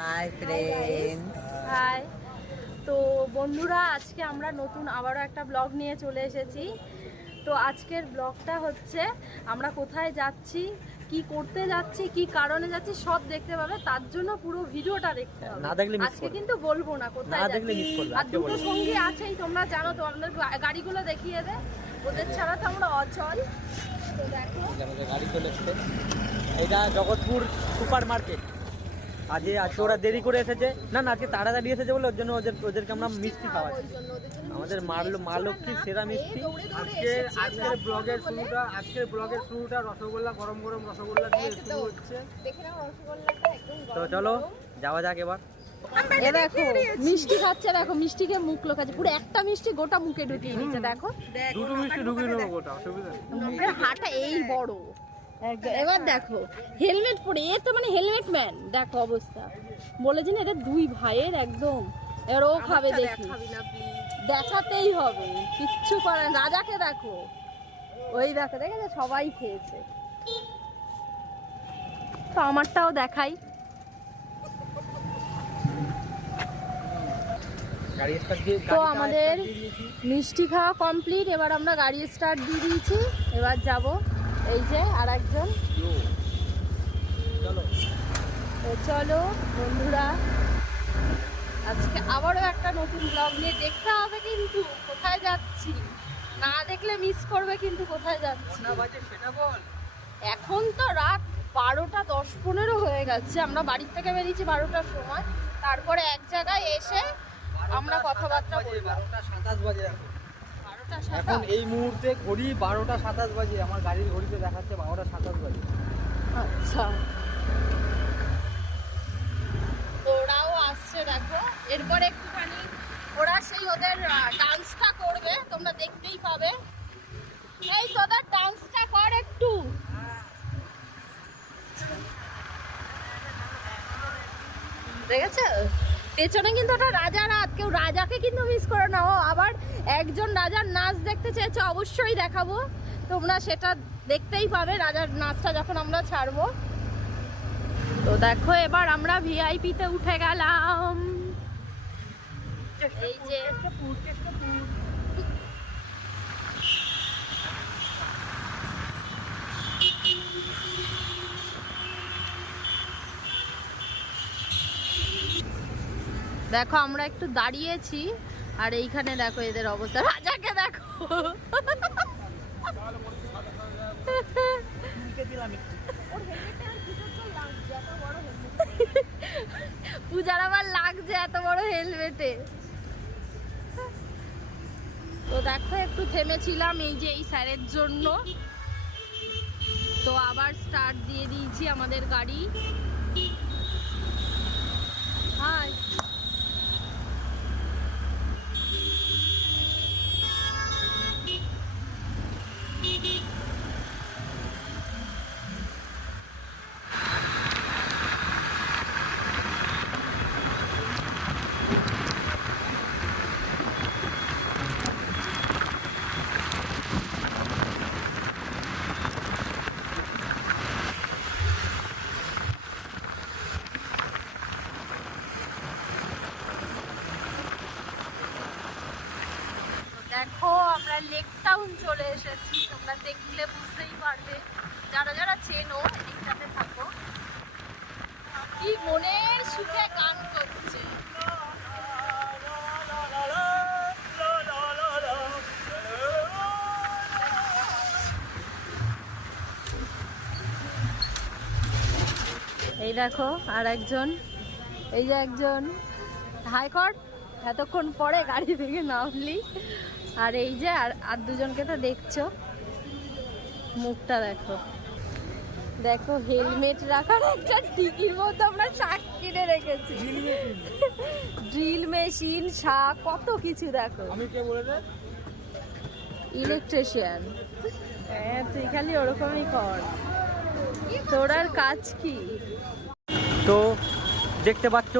Hi friend, high. তো বন্ধুরা, আজকে আমরা নতুন আবারও একটা ব্লগ নিয়ে চলে এসেছি। তো আজকের ব্লগটা হচ্ছে আমরা কোথায় যাচ্ছি, কি করতে যাচ্ছি, কি কারণে যাচ্ছি সব দেখতে পাবে। তার জন্য পুরো ভিডিওটা দেখতে হবে, না দেখলে মিস আজকে করবে। কিন্তু বলবো না কোথায় না দেখলে যাচ্ছি। মিস করবে, আর আজকে দুটো বলবো। সঙ্গী আছেই, তোমরা জানো তো, আমাদের গাড়িগুলো দেখিয়ে দে, ওদের ছাড়া তো আমরা অচল। তো দেখো আমাদের গাড়ি চলে এসেছে, এটা জগৎপুর সুপার মার্কেট। আজকে ওরা দেরি করে এসেছে, না আজকে তাড়াতাড়ি এসেছে বলে ওর জন্য ওদেরকে আমরা মিষ্টি খাওয়াচ্ছি। আমাদের মা লক্ষ্মীর সেরা মিষ্টি। আজকের ব্লগের শুরুটা রসগোল্লা, গরম গরম রসগোল্লা দিয়ে শুরু হচ্ছে। তো চলো যাওয়া যাক এবার। এ দেখো মিষ্টি খাচ্ছে, দেখো মিষ্টিকে মুখ লোকাচ্ছে, পুরো একটা মিষ্টি গোটা মুখে ঢুকিয়ে নিচ্ছে। দেখো দুটো মিষ্টি ঢুকিয়ে নেবো গোটা, অসুবিধা নেই। মুখের হাঁটা এই বড়। এবার দেখো হেলমেট পরে, এ তো মানে হেলমেট ম্যান। দেখো অবস্থা, বলেছি না এদের দুই ভাইয়ের একদম। এবার ও খাবে, দেখি দেখাতেই হবে, কিচ্ছু করে না। রাজাকে দেখো, ওই দেখো, দেখেছো সবাই খেয়েছে। তো আমারটাও দেখাই। তো আমাদের মিষ্টি খাওয়া কমপ্লিট, এবার আমরা গাড়ি স্টার্ট দিয়ে দিয়েছি, এবার যাব। এই যে আর একজন। তো চলো বন্ধুরা, আজকে আবারও একটা নতুন ব্লগ নিয়ে দেখতে হবে, কিন্তু কোথায় যাচ্ছি না দেখলে মিস করবে, কিন্তু কোথায় যাচ্ছি। এখন তো রাত 12টা 10-15 হয়ে গেছে, আমরা বাড়ির থেকে বেরিয়েছি 12টার সময়। তারপরে এক জায়গায় এসে আমরা কথাবার্তা বলবো। 12:27 বাজে এখন। 12টা এখন এই মুহূর্তে ঘড়ি 12:27 বাজে, আমার গাড়ির ঘড়িতে দেখাচ্ছে 12:27 বাজে। আচ্ছা, তো ওরাও আসছে দেখো। এরপর একটুখানি ওরা সেই ওদের ডান্সটা করবে, তোমরা দেখতেই পাবে। এই তোদের ডান্সটা কর একটু। দেখেছো পেছনে কিন্তু ওটা রাজার হাত, কেউ রাজাকে কিন্তু মিস করে না। ও আবার একজন রাজার নাচ দেখতে চেয়েছে, অবশ্যই দেখাবো, তোমরা সেটা দেখতেই পাবে রাজার নাচটা যখন আমরা ছাড়বো। তো দেখো এবার আমরা ভিআইপি তে উঠে গেলাম। এই যে দেখো আমরা একটু দাঁড়িয়েছি, আর এইখানে দেখো এদের অবস্থা। রাজাকে দেখো, পূজার আবার লাগছে এত বড় হেলমেটে। তো দেখো একটু থেমেছিলাম এই যে এই স্যারের জন্য। তো আবার স্টার্ট দিয়ে দিয়েছি আমাদের গাড়ি। হাই, দেখো আমরা লেক টাউন চলে এসেছি, তোমরা দেখলে বুঝতেই পারবে, যারা যারা চেনো এইটাতে থাকো। কি মনের সুখে গান করছে। এই দেখো আর একজন, এই যে একজন হাইকোর্ট, এতক্ষণ পরে গাড়ি থেকে নামলি। আর এই যে আর দুজনকে তো দেখছো, মুখটা দেখো। দেখো হেলমেট রাখার একটা টিকির মধ্যে আমরা শাক কিনে রেখেছি, ড্রিল মেশিন, শাক, কত কিছু। দেখো আমি কে বলে রে? ইলেকট্রিশিয়ান। হ্যাঁ তুই খালি ওরকমই কর, তোর আর কাজ কি। তো দেখতে পাচ্ছ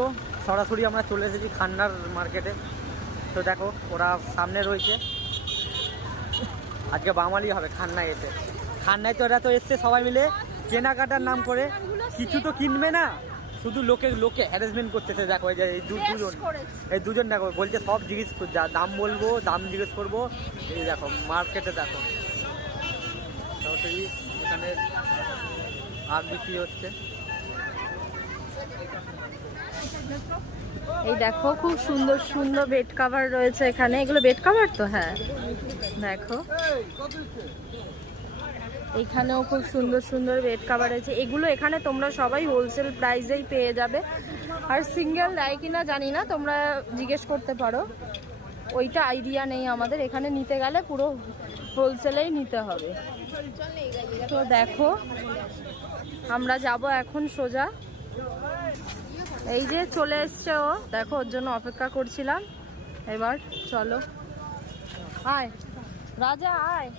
সরাসরি আমরা চলে এসেছি খান্নার মার্কেটে। তো দেখো ওরা সামনে রয়েছে, আজকে বাঙালি হবে খান্নায় এসে। খান্নায় তো এরা তো এসছে সবাই মিলে কেনাকাটার নাম করে, কিছু তো কিনবে না, শুধু লোকে হ্যারাসমেন্ট করতেছে। দেখো এই যে এই দুজন, করেছে। এই দুজন দেখো বলছে সব জিজ্ঞেস যা দাম বলবো, দাম জিজ্ঞেস করবো। এই দেখো মার্কেটে দেখো সরাসরি এখানে আগ বিক্রি হচ্ছে। এই দেখো খুব সুন্দর সুন্দর বেড কভার রয়েছে এখানে। এগুলো বেড কভার তো? হ্যাঁ দেখো এখানেও খুব সুন্দর সুন্দর বেড কভার আছে। এগুলো এখানে তোমরা সবাই হোলসেল প্রাইসেই পেয়ে যাবে। আর সিঙ্গেল দেয় কিনা জানি না, তোমরা জিজ্ঞেস করতে পারো, ওইটা আইডিয়া নেই আমাদের। এখানে নিতে গেলে পুরো হোলসেলেই নিতে হবে। তো দেখো আমরা যাব এখন সোজা। এই যে চলে এসছে ও, দেখো ওর জন্য অপেক্ষা করছিলাম। এবার চলো, আয় রাজা আয়।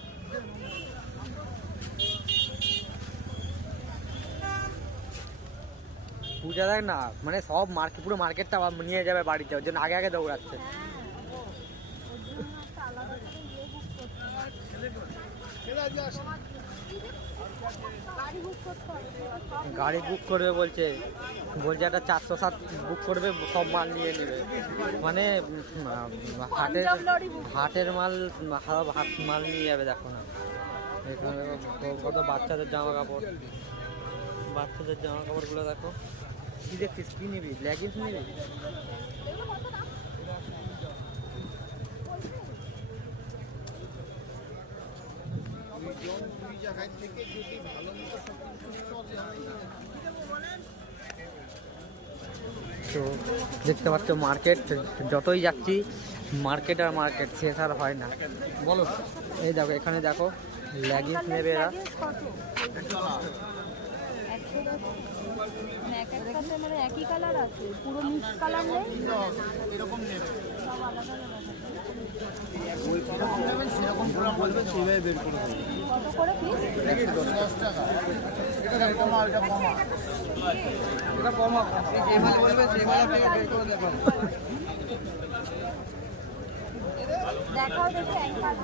পূজা দেখ না, মানে সব মার্কেট পুরো মার্কেটটা নিয়ে যাবে বাড়িতে, ওর জন্য আগে আগে দৌড়াচ্ছে। গাড়ি বুক করবে বলছে একটা 407 বুক করবে, সব মাল নিয়ে নেবে। মানে হাটের মাল, হাট মাল নিয়ে যাবে। দেখো না এখানে কত বাচ্চাদের জামা কাপড়, বাচ্চাদের জামা কাপড়গুলো দেখো। কি দেখছিস, কি নিবি? লেগিংস নিবি? তো দেখতে পাচ্ছ মার্কেট, যতই যাচ্ছি মার্কেট আর মার্কেট, শেষ আর হয় না। বলো, এই দেখো এখানে দেখো লেগিংস নেবে এরা। মানে একই কালার আছে, পুরো মিক্স কালার নেই। এরকম নেবে কত করে পিস? 10 টাকা। এটা কমা, এটা কমা, এটা কমা। যে মাল বলবে সেই মাল আপনি বের করে দেখাবো। দেখাও দেখি অ্যাঙ্কার।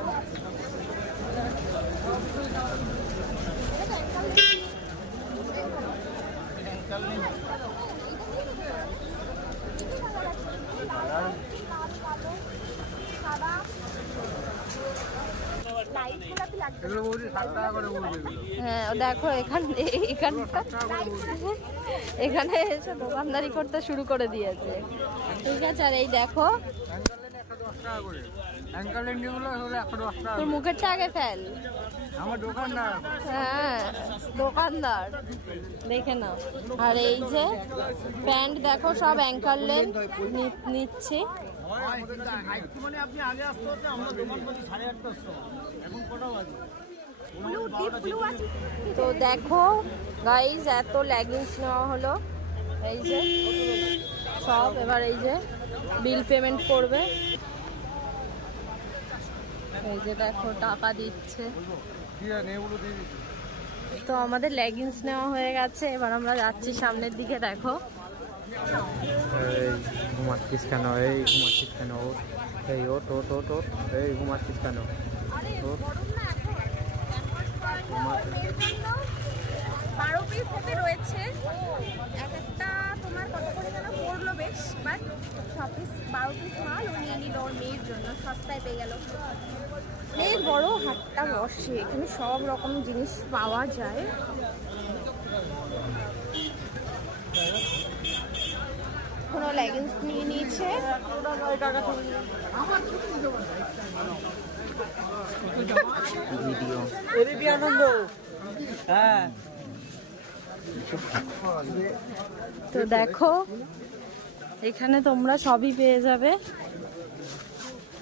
হ্যাঁ দেখো এখানে এসে দোকানদারি করতে শুরু করে দিয়েছে। ঠিক আছে, আর এই দেখো তোর মুখেরটা আগে ফেল। আমার দোকানদার, হ্যাঁ দোকানদার দেখে না। আর এই যে প্যান্ট দেখো সব অ্যাঙ্কার লেন্থ নিচ্ছি। মানে আপনি আগে আসতে হচ্ছে, আমরা দোকান করছি 8:30টার সময়, এখন কটা বাজে? তো দেখো গাইজ এত লেগিংস নেওয়া হলো, এই যে সব। এবার এই যে বিল পেমেন্ট করবে, এই যে দেখো টাকা দিচ্ছে। তো আমাদের লেগিংস নেওয়া হয়ে গেছে, এবার আমরা যাচ্ছি সামনের দিকে। দেখো এই ঘুমাচ্ছিস কেন, এই ঘুমাচ্ছিস কেন, এই ওট ওট ওট ওট, এই ঘুমাচ্ছিস কেন? 12 পিস হতে রয়েছে, এক একটা তোমার কত করে যেন পড়লো বেশ, বাট সব পিস 12 পিস মাল ও নিয়ে নিল ওর মেয়ের জন্য, সস্তায় পেয়ে গেল। মেয়ের বড় হাটটা বসে, এখানে সব রকম জিনিস পাওয়া যায়। কোনো লেগিংস নিয়ে নিয়েছে। এবিপি আনন্দ, হ্যাঁ। তো দেখো এখানে তোমরা সবই পেয়ে যাবে,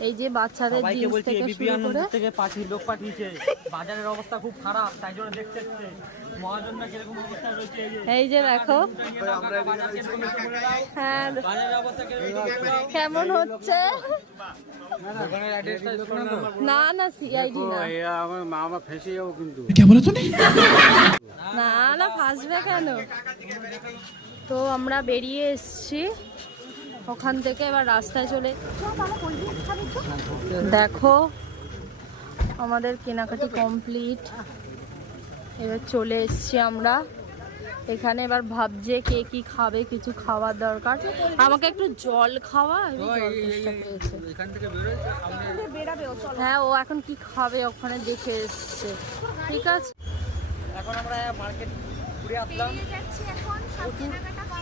এই যে বাচ্চাদের সবাইকে জিনিস বলছি থেকে এবিপি শুরু আনন্দ করে। থেকে লোক পাঠিয়েছে। বাজারের অবস্থা খুব খারাপ, তাই জন্য দেখতে এসছে মহাজনরা কিরকম অবস্থা রয়েছে। এই যে দেখো, হ্যাঁ বাজারের অবস্থা কেমন হচ্ছে। দোকানের অ্যাড্রেসটা না না সিআইডি না, আমার মামা ফেসে যাবো কিন্তু। না না ফাঁসবে কেন। তো আমরা বেরিয়ে এসছি ওখান থেকে, এবার রাস্তায় চলে। দেখো আমাদের কেনাকাটি কমপ্লিট, এবার চলে এসছি আমরা এখানে এবার ভাবছে কে কি খাবে, কিছু খাওয়ার দরকার। আমাকে একটু জল খাওয়া, আমি জল তেষ্টা পেয়েছে। এখান থেকে বেরোয় সামনে হ্যাঁ, ও এখন কি খাবে ওখানে দেখে এসছে। ঠিক আছে, এখন আমরা মার্কেট ঘুরে আসলাম।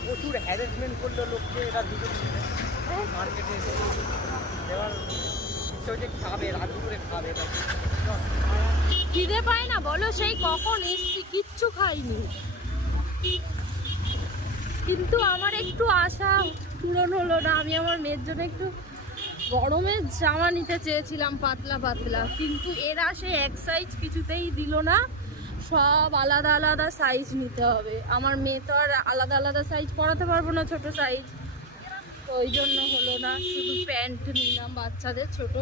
প্রচুর হ্যারাসমেন্ট করলো লোককে এরা দুজন মার্কেটে। এবার ইচ্ছে হচ্ছে খাবে, রাত দুপুরে খাবে। খিদে পায় না বলো? সেই কখন এসছি, কিচ্ছু খাইনি। কিন্তু আমার একটু আশা পূরণ হলো না। আমি আমার মেয়ের জন্য একটু গরমের জামা নিতে চেয়েছিলাম, পাতলা পাতলা, কিন্তু এরা সেই এক সাইজ কিছুতেই দিল না। সব আলাদা আলাদা সাইজ নিতে হবে। আমার মেয়ে তো আর আলাদা আলাদা সাইজ পরাতে পারবো না, ছোট সাইজ, তো ওই জন্য হলো না। শুধু প্যান্ট নিলাম বাচ্চাদের ছোট।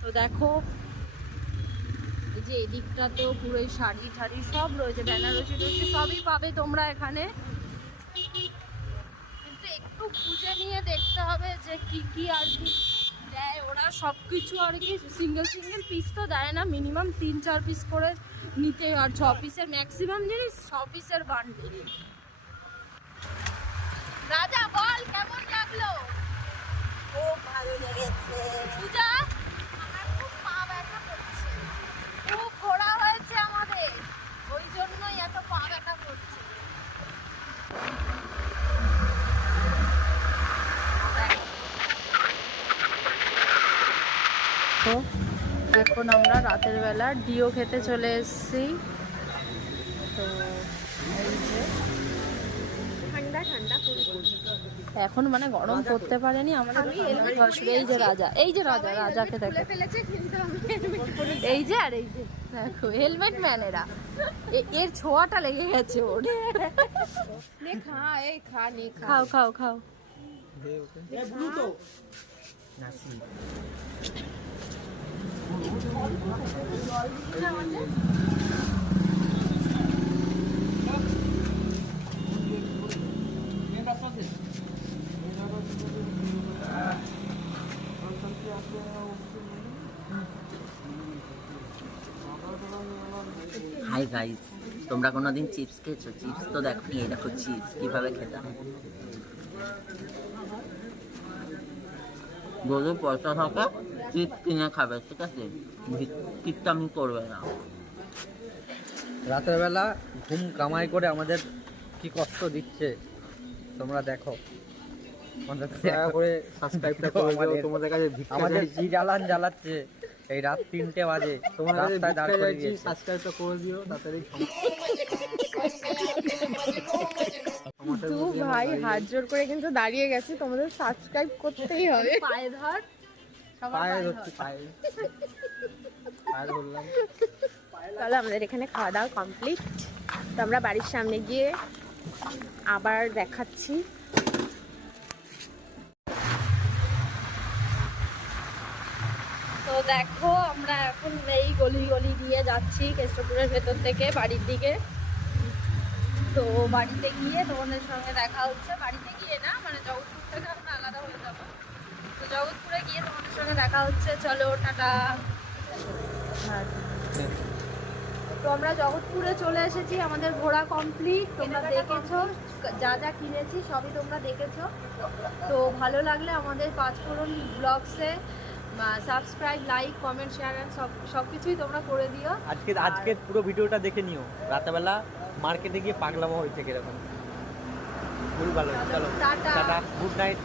তো দেখো এই যে এদিকটা তো পুরোই শাড়ি ঠাড়ি সব রয়েছে, বেনারসি টরসি সবই পাবে তোমরা এখানে। কিন্তু একটু খুঁজে নিয়ে দেখতে হবে যে কি কি আর কি দেয় ওরা। সব কিছু আর কি সিঙ্গেল সিঙ্গেল পিস তো দেয় না, মিনিমাম 3-4 পিস করে নিতে, আর 6 পিসের ম্যাক্সিমাম জিনিস 6 পিসের বান্ডিল। রাজা বল কেমন লাগলো? খুব ভালো লেগেছে। পূজা, আমার খুব পা ব্যথা করছে, খুব ঘোরা হয়েছে আমাদের, ওই জন্যই এত পা ব্যথা করছে। তো এখন আমরা রাতের বেলা ডিও খেতে চলে এসেছি। তো এই যে ঠান্ডা ঠান্ডা এখন মানে গরম করতে পারেনি আমাদের। এই যে রাজা, এই যে রাজা, রাজাকে দেখো, ফেলেছে কিন্তু এই যে, আর এই যে দেখো হেলমেট ম্যান। এরা এর ছোঁয়াটা লেগে গেছে ওর। নে খা, এই খা, নে খা। খাও খাও খাও। হাই গাইস, তোমরা কোনোদিন চিপস খেয়েছো? চিপস তো দেখো, এই দেখো চিপস কিভাবে খেতে হয়। যদি পয়সা থাকে চিপস কিনে খাবে, ঠিক আছে? কিপটামি করবে না। রাতের বেলা ঘুম কামাই করে আমাদের কি কষ্ট দিচ্ছে তোমরা দেখো। দয়া করে সাবস্ক্রাইবটা করে দিও। তোমাদের কাছে ভিক্ষা আমাদের চাইছি। জি জ্বালাচ্ছে এই রাত 3টে বাজে, তোমাদের কাছে রাস্তায় দাঁড় ভিক্ষা করে চাইছি, দিয়েছে। সাবস্ক্রাইবটা করে দিও তাড়াতাড়ি। তু ভাই হাত জোর করে কিন্তু দাঁড়িয়ে গেছে, তোমাদের সাবস্ক্রাইব করতেই হবে। পায়ে ধর, সবার পায়ে পায়ে ধরছি, ধর। পায়ে পায়ে ধরলাম। তাহলে আমাদের এখানে খাওয়া দাওয়া কমপ্লিট। তো আমরা বাড়ির সামনে গিয়ে আবার দেখাচ্ছি। তো দেখো আমরা এখন এই গলি গলি দিয়ে যাচ্ছি কেষ্টপুরের ভেতর থেকে বাড়ির দিকে। তো বাড়িতে গিয়ে তোমাদের সঙ্গে দেখা হচ্ছে। বাড়িতে গিয়ে না, মানে জগৎপুর থেকে আমরা আলাদা হয়ে যাবো। তো জগৎপুরে গিয়ে তোমাদের সঙ্গে দেখা হচ্ছে। চলো টাটা। তো আমরা জগৎপুরে চলে এসেছি, আমাদের ঘোরা কমপ্লিট। তোমরা দেখেছো যা যা কিনেছি সবই তোমরা দেখেছো। তো ভালো লাগলে আমাদের পাঁচফোড়ন ব্লগসে সাবস্ক্রাইব, লাইক, কমেন্ট, শেয়ার সব কিছুই তোমরা করে দিও। আজকে পুরো ভিডিওটা দেখে নিও। রাতেবেলা মার্কেটে গিয়ে পাগলামো হয়েছে কিরকম। খুব ভালো। চলো টাটা। Tata, good night.